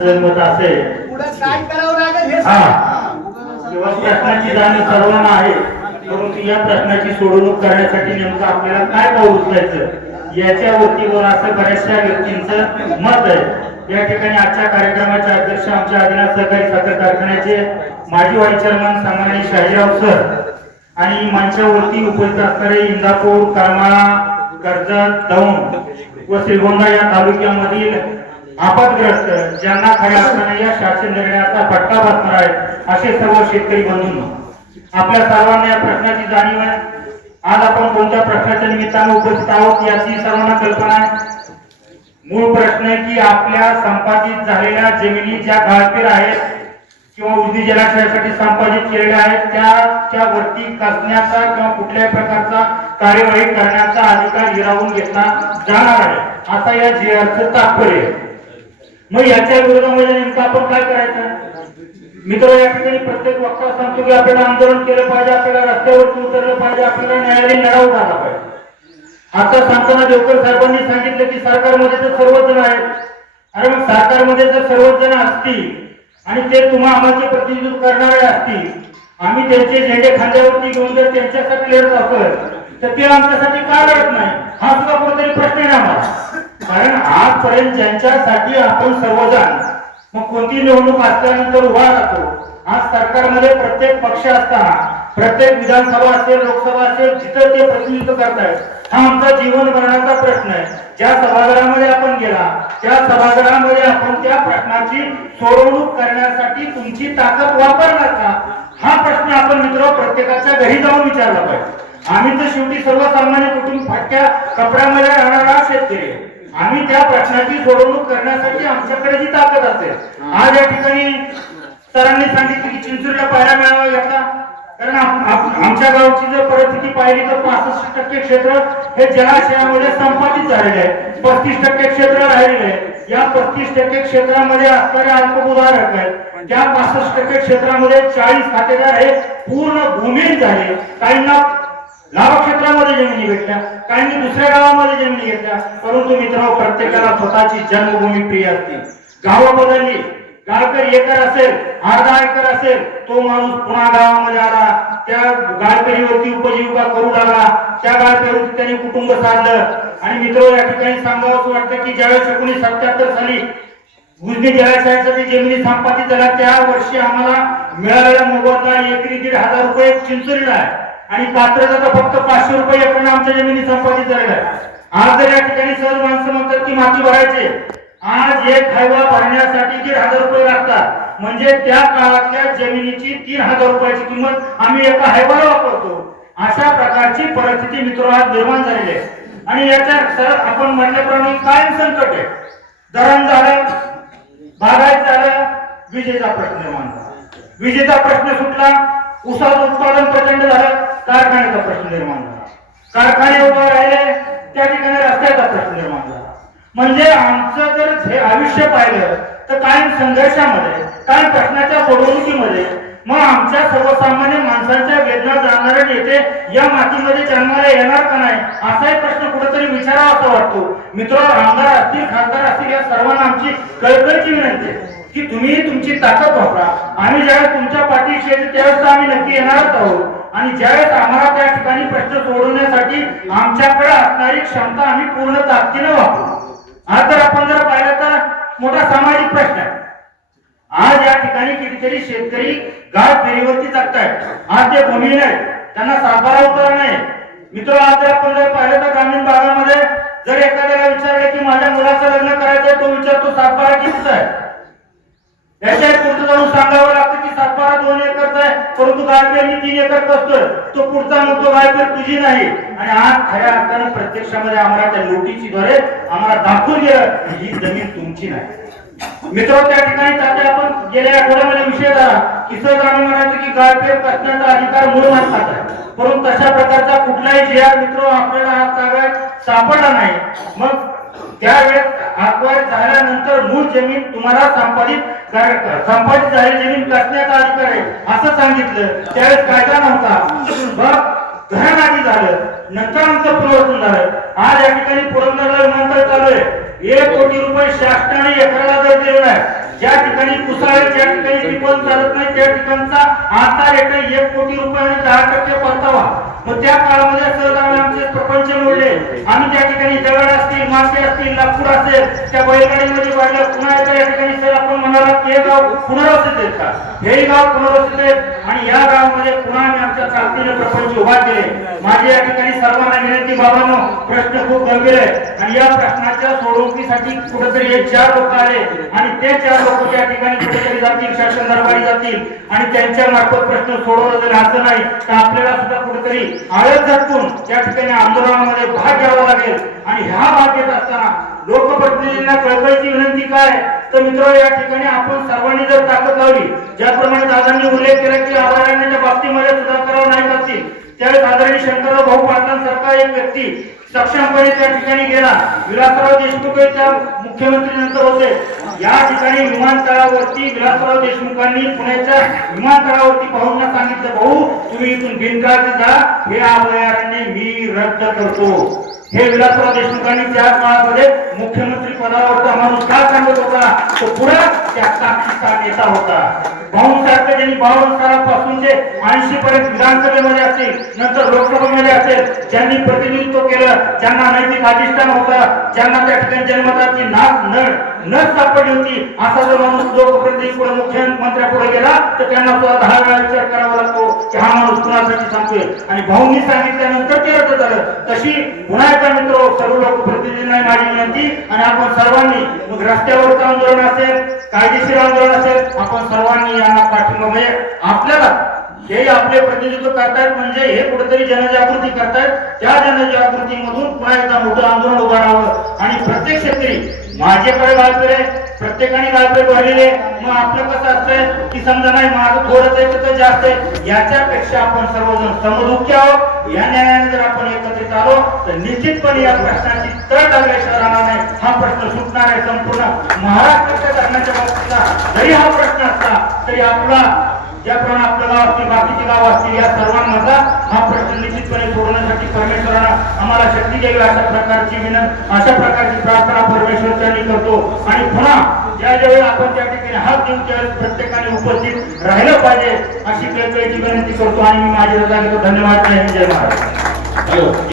मत असेल काय करावं लागेल हे किंवा प्रश्नाची जाणीव सर्वांना आहे, परंतु या प्रश्नाची सोडवणूक करण्यासाठी नेमकं आपल्याला काय पाऊल उचलायचं याच्यावरती असं बऱ्याचशा व्यक्तींचं मत आहे। या ठिकाणी आजच्या कार्यक्रमाचे अध्यक्ष आमच्या आदिनाथ सहकारी साखर कारखान्याचे माजी व्हाईस चेअरमन सन्माननीय शाहीराव सर आणि मंचावरती उपस्थित असणारे इंदापूर, करमाळा, कर्जत, दौंड व श्रीगोंदा या तालुक्यामधील आपदग्रस्त ज्यांना खऱ्या अर्थाने या शासन निर्णयाचा फटका बसणार आहे असे सर्व शेतकरी बंधूंनो, आपल्या सर्वांना या प्रश्नाची जाणीव आहे। आज आपण कोणत्या प्रश्नाच्या निमित्ताने उपस्थित आहोत याची सर्वांना कल्पना आहे। मूळ प्रश्न आहे की आपल्या संपादित झालेल्या जमिनी ज्या गाळपीर आहेत किंवा उजनी जलाशयासाठी संपादित केलेल्या आहेत त्या वरती कसण्याचा किंवा कुठल्याही प्रकारचा कार्यवाही करण्याचा अधिकार हिरावून घेतला जाणार आहे असा या जीआरचं तात्पर्य। मग याच्या विरोधामध्ये नेमकं आपण काय करायचं मित्र? या ठिकाणी प्रत्येक वक्ता सांगतो की आपल्याला आंदोलन केलं पाहिजे, आपल्याला रस्त्यावरती उतरलं पाहिजे, आपल्याला न्यायालयीन लढा उभारला पाहिजे। आता सांगताना देवकर साहेबांनी सांगितलं की सरकारमध्ये तर सर्वच जण आहेत। अरे मग सरकारमध्ये जर सर्वच जण असतील आणि ते तुम्हा आम्हाचे प्रतिनिधित्व करणारे असतील, आम्ही त्यांचे झेंडे खांद्यावरती घेऊन जर त्यांच्यासाठी लढत असेल तर ते आमच्यासाठी का लढत नाही हा सुद्धा कुठेतरी प्रश्न आहे आम्हाला। कारण आजपर्यंत ज्यांच्यासाठी आपण सर्वजण मग कोणती निवडणूक असल्यानंतर उभा राहतो, आज सरकारमध्ये प्रत्येक पक्ष असताना प्रत्येक विधानसभा असेल, लोकसभा असेल, जिथं ते प्रतिनिधित्व करतायत हा आमचा जीवन मरणाचा प्रश्न आहे। ज्या सभागृहामध्ये आपण गेला त्या सभागृहामध्ये आपण त्या प्रश्नाची सोडवणूक करण्यासाठी तुमची ताकद वापरणार का हा प्रश्न आपण मित्र प्रत्येकाच्या घरी जाऊन विचारला पाहिजे। आम्ही तर शेवटी सर्वसामान्य कुटुंब फाटक्या कपड्यामध्ये राहणारा शेतकरी, आम्ही त्या प्रश्नाची सोडवणूक करण्यासाठी आमच्याकडे जी ताकद असेल। आज या ठिकाणी सरांनी सांगितलं की चिंचोलीला पाहायला मिळावा याचा, कारण आमच्या गावची जर परिस्थिती पाहिली तर 65% क्षेत्र हे जलाशयामध्ये संपादित झालेले आहे, 35% क्षेत्र राहिलेले आहे। या 35% क्षेत्रामध्ये असणारे अल्पभूधारक आहेत, त्या 65% क्षेत्रामध्ये 40 खातेदार हे पूर्ण भूमिहीन झाले। काहींना लाभ क्षेत्रामध्ये जमिनी भेटल्या, काहींनी दुसऱ्या गावामध्ये जमिनी घेतल्या, परंतु मित्रांनो प्रत्येकाला स्वतःची जन्मभूमी प्रिय असते। गावं बदलली, गाळकर एकर असेल, अर्धा एकर असेल, तो माणूस पुन्हा गावामध्ये आला, त्या गाळकरीवरती उपजीविका करू लागला, त्या गाळकरीवरती त्यांनी कुटुंब साधलं। आणि मित्र या ठिकाणी सांगावंच वाटतं की ज्यावेळेस 1977 साली उजनी जलाशयासाठी जमिनी संपादित झाल्या त्या वर्षी आम्हाला मिळालेला मोबदला एकरी 1,500 रुपये चिंचोलीला आहे आणि कात्रजचा फक्त 500 रुपये एकरनं आमच्या जमिनी संपादित झालेल्या आहे। आज जर या ठिकाणी सहज माणसं म्हणतात की माती भरायचे, आज एक हायवा भरण्यासाठी 1,500 रुपये लागतात, म्हणजे त्या काळातल्या जमिनीची 3,000 रुपयाची किंमत आम्ही एका हायवाला वापरतो। अशा प्रकारची परिस्थिती मित्र आज निर्माण झालेली आहे। आणि याच्या सर आपण म्हटल्याप्रमाणे कायम संकट आहे, धरण झालं, बागायत झालं, विजेचा प्रश्न निर्माण झाला, विजेचा प्रश्न सुटला, ऊसाचं उत्पादन प्रचंड झालं, कारखान्याचा प्रश्न निर्माण झाला, कारखाने उभे राहिले, त्या ठिकाणी रस्त्याचा प्रश्न निर्माण झाला। म्हणजे आमचं जर हे आयुष्य पाहिलं तर कायम संघर्षामध्ये, कायम प्रश्नाच्या सोडवणुकीमध्ये, मग आमच्या सर्वसामान्य माणसांच्या वेदना जाणणारे नेते या मातीमध्ये जन्माला येणार का नाही असाही प्रश्न कुठेतरी विचारावा असा वाटतो। मित्र आमदार असतील, खासदार असतील, या सर्वांना आमची कळकळीची विनंती आहे की तुम्ही तुमची ताकद वापरा। आम्ही ज्यावेळेस तुमच्या पाठीशी येतो त्यावेळेस आम्ही नक्की येणारच आहोत, आणि ज्यावेळेस आम्हाला त्या ठिकाणी प्रश्न सोडवण्यासाठी आमच्याकडे असणारी क्षमता आम्ही पूर्ण ताकदीने वापरू। आज जर आपण जर पाहिलं तर मोठा सामाजिक प्रश्न आहे। आज या ठिकाणी कितीतरी शेतकरी गाळ फेरीवरती जगतायत, आज ते भूमिहीन आहेत, त्यांना सातबारा उतारा नाही। मित्र आज जर आपण जर पाहिलं तर ग्रामीण भागामध्ये जर एखाद्याला विचारलं की माझ्या मुलाचं लग्न करायचंय, तो विचारतो सातबारा कितीचा आहे, याच्या पुढचं जाऊन सांगावं लागतं की सातबारा 2 एकरचा आहे, परंतु गाळपेर ही 3 एकर असतोय, तो पुढचा म्हणतो गाळपेर तुझी नाही। आणि आज खऱ्या अर्थानं प्रत्यक्षामध्ये आम्हाला त्या नोटीसची द्वारे आम्हाला दाखवून गेलं ही जमीन तुमची नाही। मित्र त्या ठिकाणी तात्या आपण गेल्या आठवड्यामध्ये विषय झाला की सहज आम्ही म्हणायचो की गाळपेर कसण्याचा अधिकार मूळ माणसाचा आहे, परंतु तशा प्रकारचा कुठलाही जीआर मित्र आपल्याला आज कागद सापडला नाही। मग त्यावेळेस अक्वायर झाल्यानंतर मूळ जमीन तुम्हाला संपादित झालेली जमीन कसण्याचा अधिकार आहे असं सांगितलं, त्यावेळेस कायदा नव्हता। मग धरण आधी झालं, नंतर आमचं पुनर्वसन झालं। आज या ठिकाणी पुरंदरला विमानतळ चालू आहे, 1 कोटी रुपये शासनाने एकराला दर दिलेला आहे, ज्या ठिकाणी कुसाळे, ज्या ठिकाणी पिपल चालत नाही त्या ठिकाणचा आता रेट 1 कोटी रुपये आणि 10% परतावा. मग त्या काळामध्ये सहज आमचे प्रपंच मोडले. आम्ही त्या ठिकाणी दगड असतील, माती असतील, लाकूड असेल त्या बैलगाडीमध्ये वाढलं. पुन्हा एकदा या ठिकाणी सर आपण म्हणाला हे गाव पुनर्वसित आहेत का? हेही गाव पुनर्वसित आहेत आणि या गावामध्ये पुन्हा आम्ही आमच्या ताकदीने प्रपंच उभा केले. माझी या ठिकाणी सर्वांना विनंती, बाबांनो प्रश्न खूप गंभीर आहे आणि या प्रश्नाच्या सोडवणुकीसाठी कुठेतरी हे 4 लोक आले आणि ते 4 लोक त्या ठिकाणी कुठेतरी जातील, शासन दरबारी जातील आणि त्यांच्या मार्फत प्रश्न सोडवला जाईल असं नाही तर आपल्याला सुद्धा कुठेतरी आळस झटकून त्या ठिकाणी आंदोलनामध्ये भाग घ्यावा लागेल. आणि ह्या भाग घेत असताना लोकप्रतिनिधींना कळकळीची विनंती काय तर मित्र, या ठिकाणी आपण सर्वांनी जर ताकद लावली, ज्याप्रमाणे दादांनी उल्लेख केला की अभयारण्याच्या बाबतीमध्ये सुधार करावा नाही करतील, त्यावेळेस आदरणीय शंकरराव भाऊ पाटलांसारखा एक व्यक्ती सक्षमपणे त्या ठिकाणी गेला. विलासराव देशमुख त्या मुख्यमंत्री नंतर होते. या ठिकाणी विमानतळावरती विलासराव देशमुखांनी पुण्याच्या विमानतळावरती भाऊंना सांगितलं, भाऊ तुम्ही इथून बिनकाळजी जा, हे अभयारण्य मी रद्द करतो. हे विलासराव देशमुखांनी त्या काळामध्ये मुख्यमंत्री पदावरचा माणूस का सांगत होता तो पुढे त्या ताकदीचा नेता होता. भाऊंसारखं ज्यांनी 52 सालापासून ते 80 पर्यंत विधानसभेमध्ये असेल, नंतर लोकसभेमध्ये असेल, ज्यांनी प्रतिनिधित्व केलं, ज्यांना नैतिक अधिष्ठान होतं, ज्यांना त्या ठिकाणी जन्मताची नस सापडली होती, असा जो माणूस लोकप्रतिनिधी पुढे मुख्यमंत्र्यापुढे गेला तर त्यांना सुद्धा 10 वेळा विचार करावा लागतो की हा माणूस कुणासाठी सांगतोय. आणि भाऊंनी सांगितल्यानंतर ते रद्द झालं. तशी पुन्हा एकदा मित्र, सर्व लोकप्रतिनिधींना माझी विनंती आणि आपण सर्वांनी, मग रस्त्यावरचं आंदोलन असेल, कायदेशीर आंदोलन असेल, आपण सर्वांनी यांना पाठिंबा, म्हणजे आपल्याला हे आपले प्रतिनिधित्व करतायत म्हणजे हे कुठेतरी जनजागृती करतायत. त्या जनजागृतीमधून पुन्हा एकदा मोठं आंदोलन उभारावं आणि प्रत्येक शेतकरी माझ्याकडे गाळपेर आहे, प्रत्येकाने गाळपेर भरलेले, मग आपलं कसं असतंय की समजा नाही माझं थोडंच आहे तर जास्त आहे, याच्यापेक्षा आपण सर्वजण समदुःखी आहोत. या न्यायाने जर आपण एकत्रित आलो तर निश्चितपणे या प्रश्नाची तळ लागल्याशिवाय राहणार नाही. हा प्रश्न सुटणार आहे. संपूर्ण महाराष्ट्राच्या धरणाच्या बाबतीतला जरी हा प्रश्न असला तरी आपला ज्याप्रमाणे आपलं गाव असतील, बाकीचे गाव असतील, या सर्वांमधला हा प्रश्न निश्चितपणे सोडवण्यासाठी परमेश्वरानं आम्हाला शक्ती द्यावी अशा प्रकारची अशा प्रकारची प्रार्थना परमेश्वरांनी करतो. आणि पुन्हा ज्यावेळी आपण त्या ठिकाणी हात देऊन त्यावेळेस प्रत्येकाने उपस्थित राहिलं पाहिजे अशी कळकळीची विनंती करतो आणि मी माझी रजा घेतो. धन्यवाद. जय हिंद, जय महाराष्ट्र.